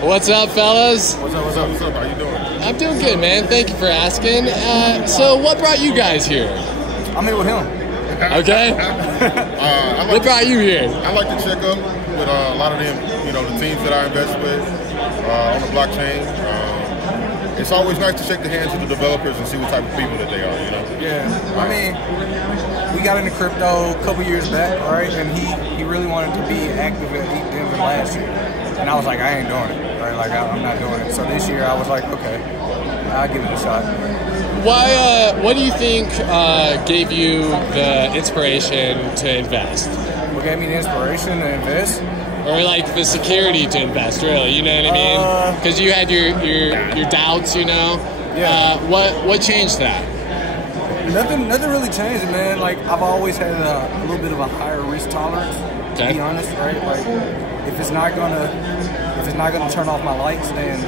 What's up, fellas? What's up, what's up, what's up? How you doing? I'm doing good, man. Thank you for asking. So what brought you guys here? I'm here with him. Okay. What brought you here? I like to check up with a lot of them, the teams that I invest with on the blockchain. It's always nice to shake the hands of the developers and see what type of people that they are, Yeah, I mean, we got into crypto a couple years back, right? And he really wanted to be active at ETHDENVER last year. And I was like, I ain't doing it, right? Like, I'm not doing it. So this year I was like, okay, I'll give it a shot. Why? What do you think gave you the inspiration to invest? What gave me the inspiration to invest? Or like the security to invest, really? You know what I mean? Because you had your doubts, Yeah. What changed that? Nothing really changed, man. Like, I've always had a little bit of a higher risk tolerance. To be honest, right? Like, if it's not gonna turn off my lights, then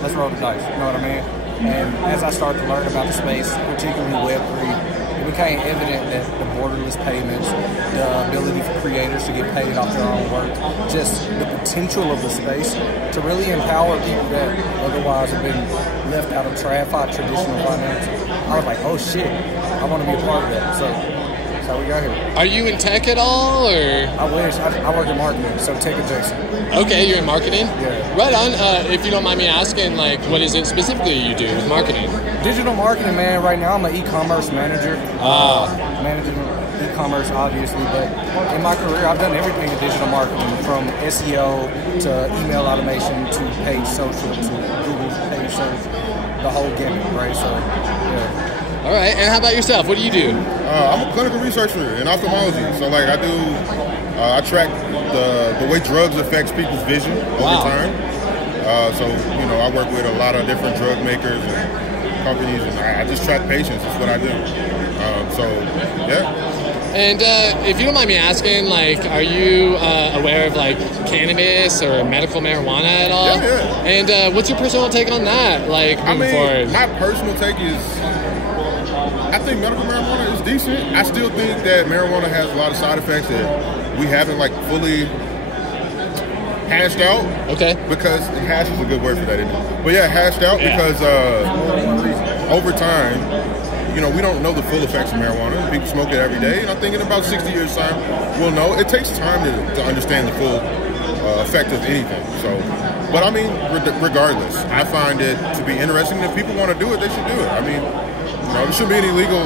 let's roll the dice. You know what I mean? And as I started to learn about the space, particularly Web3, it became evident that the borderless payments, the ability for creators to get paid off their own work, just the potential of the space to really empower people that otherwise have been left out of traditional finance. I was like, oh shit, I want to be a part of that. So that's how we got here. Are you in tech at all, or? I wish. I work in marketing, so tech adjacent. Okay, you're in marketing? Yeah. Right on. If you don't mind me asking, like, what is it specifically you do with marketing? Digital marketing, man. Right now, I'm an e-commerce manager. Managing e-commerce, obviously, but in my career, I've done everything in digital marketing, from SEO to email automation to paid social to Google paid search, the whole gamut, right? So, yeah. All right, and how about yourself? What do you do? I'm a clinical researcher in ophthalmology. So, like, I track the way drugs affects people's vision over time. So, I work with a lot of different drug makers and companies, and I just track patients. That's what I do. Yeah. And if you don't mind me asking, like, are you aware of, like, cannabis or medical marijuana at all? Yeah. And what's your personal take on that, like, moving forward? My personal take is, I think medical marijuana is decent. I still think that marijuana has a lot of side effects that we haven't, like, fully hashed out. Okay. Because hash is a good word for that, isn't it? But yeah, hashed out because over time, we don't know the full effects of marijuana. People smoke it every day, and I think in about 60 years' time, we'll know. It takes time to understand the full effect of anything. So, but I mean, regardless, I find it to be interesting. If people want to do it, they should do it. I mean, there shouldn't be any legal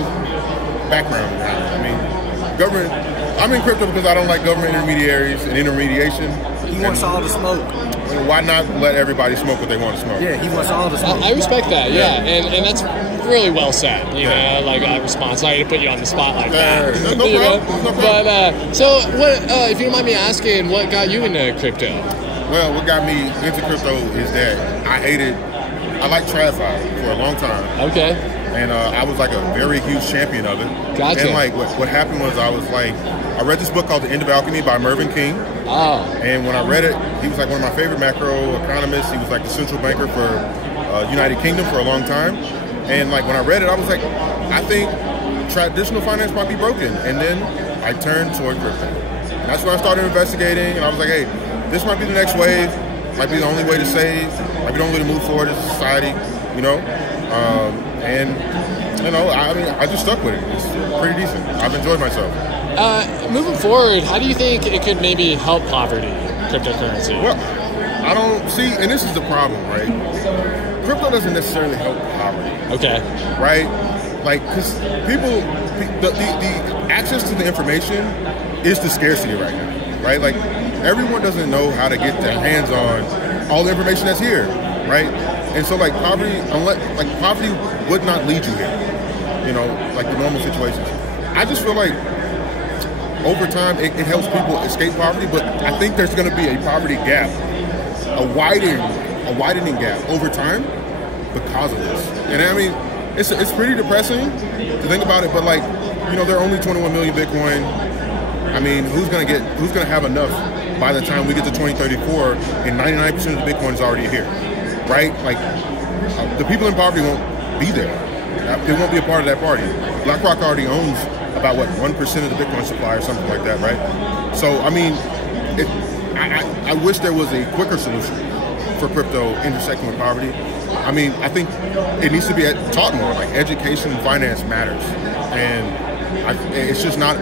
background behind it. I mean, government. I'm in crypto because I don't like government intermediaries and intermediation. He wants all the smoke. Why not let everybody smoke what they want to smoke? Yeah, he wants all the smoke. I respect that, yeah. And that's really well said, you know, like a response. Sorry to put you on the spot like that. No problem. But, so, what, if you don't mind me asking, what got you into crypto? Well, what got me into crypto is that I liked TradFi for a long time. Okay. And I was like a very huge champion of it. Gotcha. And like what happened was I read this book called The End of Alchemy by Mervyn King. Oh. And when I read it, he was like one of my favorite macro economists. He was like the central banker for United Kingdom for a long time. And like when I read it, I was like, I think traditional finance might be broken. And then I turned toward crypto. And that's when I started investigating, and I was like, hey, this might be the next wave, might be the only way to save, might be the only way to move forward as a society, I just stuck with it. It's pretty decent. I've enjoyed myself. Moving forward, how do you think it could maybe help poverty, cryptocurrency? Well, I don't see, and this is the problem, right? Crypto doesn't necessarily help poverty. Okay. Right? Like, because people, the access to the information is the scarcity right now, right? Like, everyone doesn't know how to get their hands on all the information that's here, right? And so, like, poverty would not lead you here, like the normal situations. I just feel like over time it helps people escape poverty, but I think there's going to be a poverty gap, a widening gap over time because of this. And I mean, it's pretty depressing to think about it, but like, there are only 21 million Bitcoin. I mean, who's going to have enough by the time we get to 2034 and 99% of the Bitcoin is already here, right? Like, the people in poverty won't be there. They won't be a part of that party. BlackRock already owns about, 1% of the Bitcoin supply or something like that, right? So, I mean, I wish there was a quicker solution for crypto intersecting with poverty. I mean, I think it needs to be taught more. Like, education and finance matters, and it's just not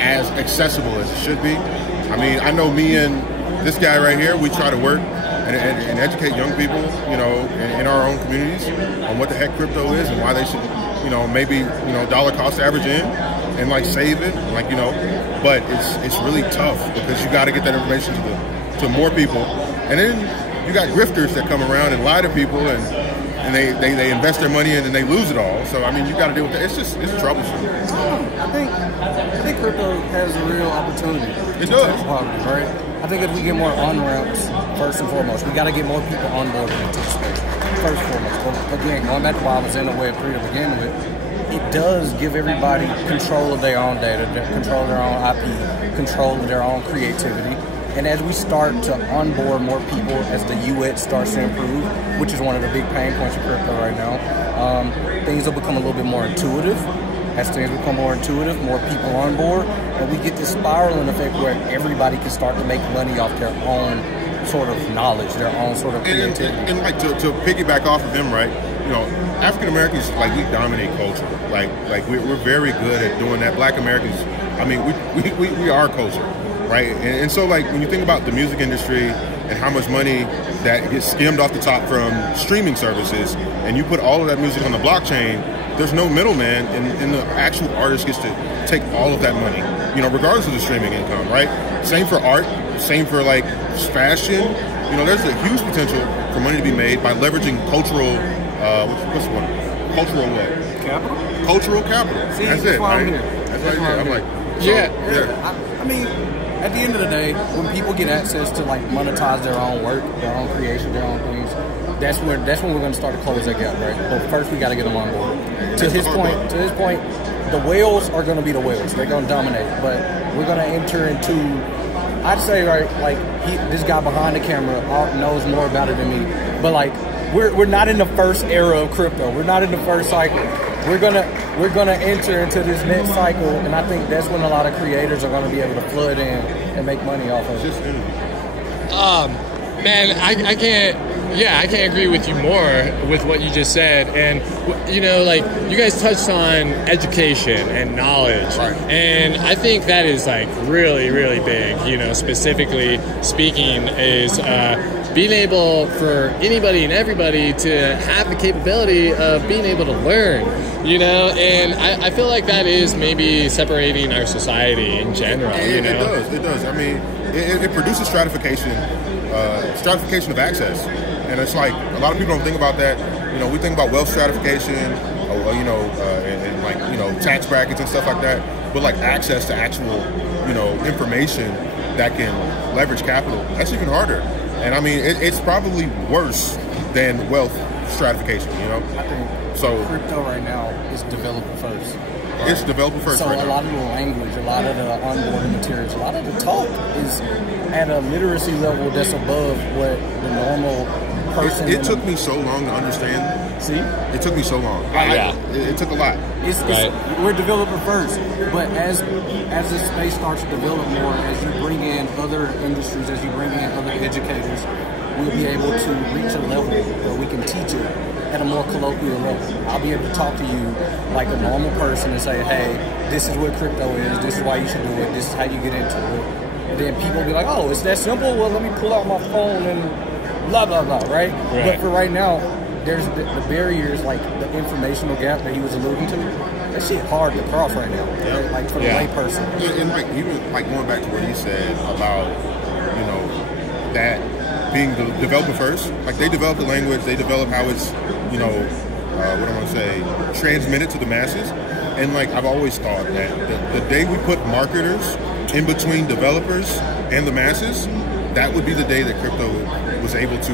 as accessible as it should be. I mean, I know me and this guy right here, we try to work and educate young people, you know, in our own communities on what the heck crypto is and why they should, you know, maybe, you know, dollar cost average in and like save it, like, you know, but it's really tough because you got to get that information to more people. And then you got grifters that come around and lie to people and they invest their money in and they lose it all. So, I mean, you got to deal with that. It's troublesome. I think crypto has a real opportunity. It does. Poverty, right? I think if we get more on-ramps, first and foremost, we got to get more people on board into the space. First and foremost. But again, going back to why I was in the Web 3 to begin with, it does give everybody control of their own data, control of their own IP, control of their own creativity. And as we start to onboard more people, as the UX starts to improve, which is one of the big pain points of crypto right now, things will become a little bit more intuitive. As things become more intuitive, more people on board, and we get this spiraling effect where everybody can start to make money off their own sort of knowledge, their own sort of creativity. And like to piggyback off of him, right? You know, African Americans, like, we dominate culture. Like we're very good at doing that. Black Americans, I mean, we are culture, right? And so, like, when you think about the music industry and how much money that gets skimmed off the top from streaming services, and you put all of that music on the blockchain, there's no middleman, and the actual artist gets to take all of that money, you know, regardless of the streaming income, right? Same for art, same for, like, fashion. You know, there's a huge potential for money to be made by leveraging cultural, what's the one? Cultural what? Capital? Cultural capital. See, that's it, right? That's right there. I'm like, so, yeah. I mean, at the end of the day, when people get access to, like, monetize their own work, their own creation, their own things, that's when we're going to start to close that gap, right? But first, we got to get them on board. To his point, the whales are going to be the whales. They're going to dominate. But we're going to enter into, I'd say, right, like, this guy behind the camera knows more about it than me. But, like, we're not in the first era of crypto. We're not in the first cycle. We're gonna enter into this next cycle, and I think that's when a lot of creators are going to be able to flood in and make money off of it. Man, I can't agree with you more with what you just said. And, you know, like, you guys touched on education and knowledge. Right. And I think that is, like, really, really big, you know, specifically speaking, is being able for anybody and everybody to have the capability of being able to learn, you know. And I feel like that is maybe separating our society in general, you know. It does. I mean, it produces stratification of access. And it's like, a lot of people don't think about that. You know, we think about wealth stratification, you know, and like, you know, tax brackets and stuff like that. But, like, access to actual, you know, information that can leverage capital, that's even harder. And I mean, it's probably worse than wealth stratification, you know? I think so. Crypto right now is developer first. Right? It's developer first. So right a now. lot of the language, a lot of the onboarding materials, a lot of the talk is at a literacy level that's above what the normal person. It took me so long to understand. See? It took me so long. It took a lot. We're developer first, but as this space starts to develop more, as you bring in other industries, as you bring in other educators, we'll be able to reach a level where we can teach it at a more colloquial level. I'll be able to talk to you like a normal person and say, hey, this is what crypto is, this is why you should do it, this is how you get into it. And then people will be like, oh, it's that simple? Well, let me pull out my phone and blah, blah, blah, right? But for right now, there's the barriers, like the informational gap that he was alluding to. That shit hard to cross right now, right? Like for the layperson. And like, even like going back to what he said about, you know, that being the developer first, like they develop the language, they develop how it's, you know, what I want to say, transmitted to the masses. And like, I've always thought that the day we put marketers in between developers and the masses, that would be the day that crypto was able to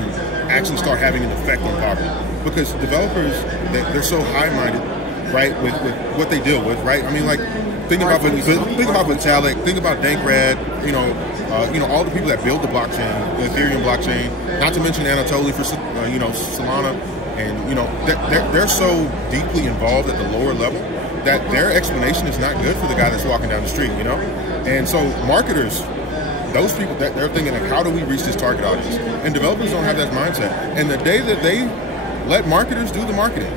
actually start having an effect on poverty. Because developers, they're so high-minded, right, with what they deal with, right? I mean, like, think about Vitalik, think about Dankrad, you know, all the people that build the blockchain, the Ethereum blockchain, not to mention Anatoly for, you know, Solana, and, you know, they're so deeply involved at the lower level that their explanation is not good for the guy that's walking down the street, you know? And so marketers, those people, they're thinking like, how do we reach this target audience? And developers don't have that mindset. And the day that they let marketers do the marketing,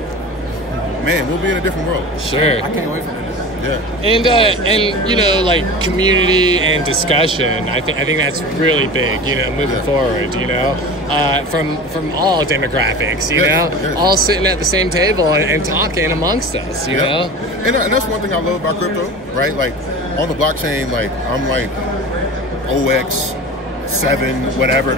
man, we'll be in a different world. Sure. I can't wait for that. Yeah. And you know, like community and discussion, I think that's really big, you know, moving forward, you know, from all demographics, you know, all sitting at the same table and talking amongst us, you know. And that's one thing I love about crypto, right? Like on the blockchain, like I'm like OX7 whatever,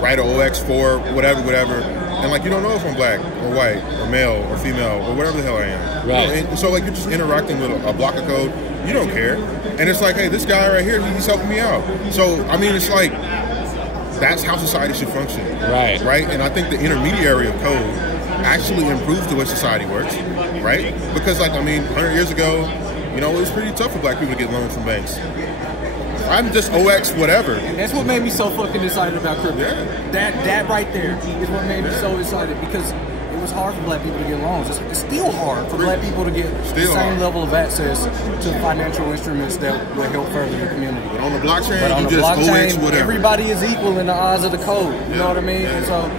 right, or OX4 whatever. And like you don't know if I'm black or white or male or female or whatever the hell I am. Right. You know, and so like you're just interacting with a block of code. You don't care. And it's like, hey, this guy right here, he's helping me out. So I mean, it's like that's how society should function. Right. Right. And I think the intermediary of code actually improves the way society works. Right. Because like I mean, 100 years ago, you know, it was pretty tough for black people to get loans from banks. I'm just OX whatever. And that's what made me so fucking excited about crypto. Yeah. That right there is what made me so excited, because it was hard for black people to get loans. It's still hard for black people to get the same level of access to financial instruments that will help further the community. But on the blockchain, you just OX whatever. Everybody is equal in the eyes of the code. You know what I mean? Yeah. And so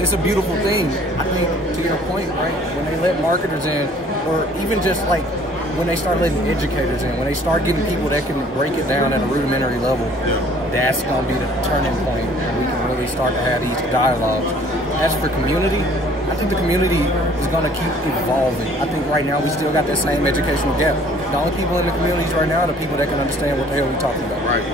it's a beautiful thing. I think, to your point, right, when they let marketers in, or even just like when they start letting educators in, when they start getting people that can break it down at a rudimentary level, that's going to be the turning point where we can really start to have these dialogues. As for community, I think the community is going to keep evolving. I think right now we still got that same educational gap. The only people in the communities right now are the people that can understand what the hell we're talking about. Right.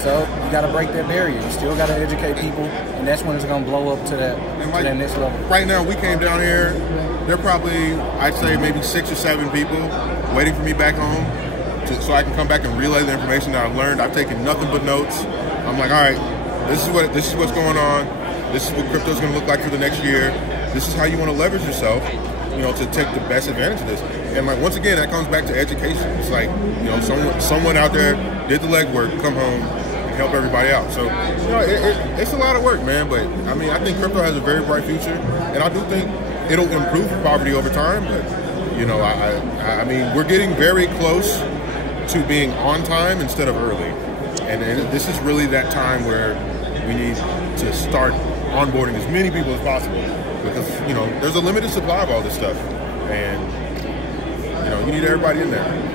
So you got to break that barrier. You still got to educate people, and that's when it's going to blow up to that, that next level. Right now, we came down here. There are probably, I'd say, maybe 6 or 7 people waiting for me back home so I can come back and relay the information that I've learned. I've taken nothing but notes. I'm like, all right, this is what's going on. This is what crypto's going to look like for the next year. This is how you want to leverage yourself, you know, to take the best advantage of this. And like once again, that comes back to education. It's like, you know, someone out there did the legwork, come home and help everybody out. So, you know, it's a lot of work, man. But I mean, I think crypto has a very bright future, and I do think it'll improve poverty over time. But you know, I mean, we're getting very close to being on time instead of early, and this is really that time where we need to start onboarding as many people as possible, because you know there's a limited supply of all this stuff, and you know you need everybody in there.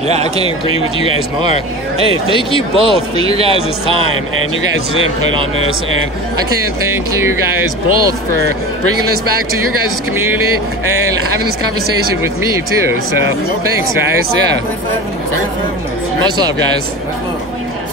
Yeah, I can't agree with you guys more. Hey, thank you both for your guys' time and your guys' input on this, and I can't thank you guys both for bringing this back to your guys' community and having this conversation with me too. So thanks, guys. Yeah. Thanks for having us. Much love, guys. Much love.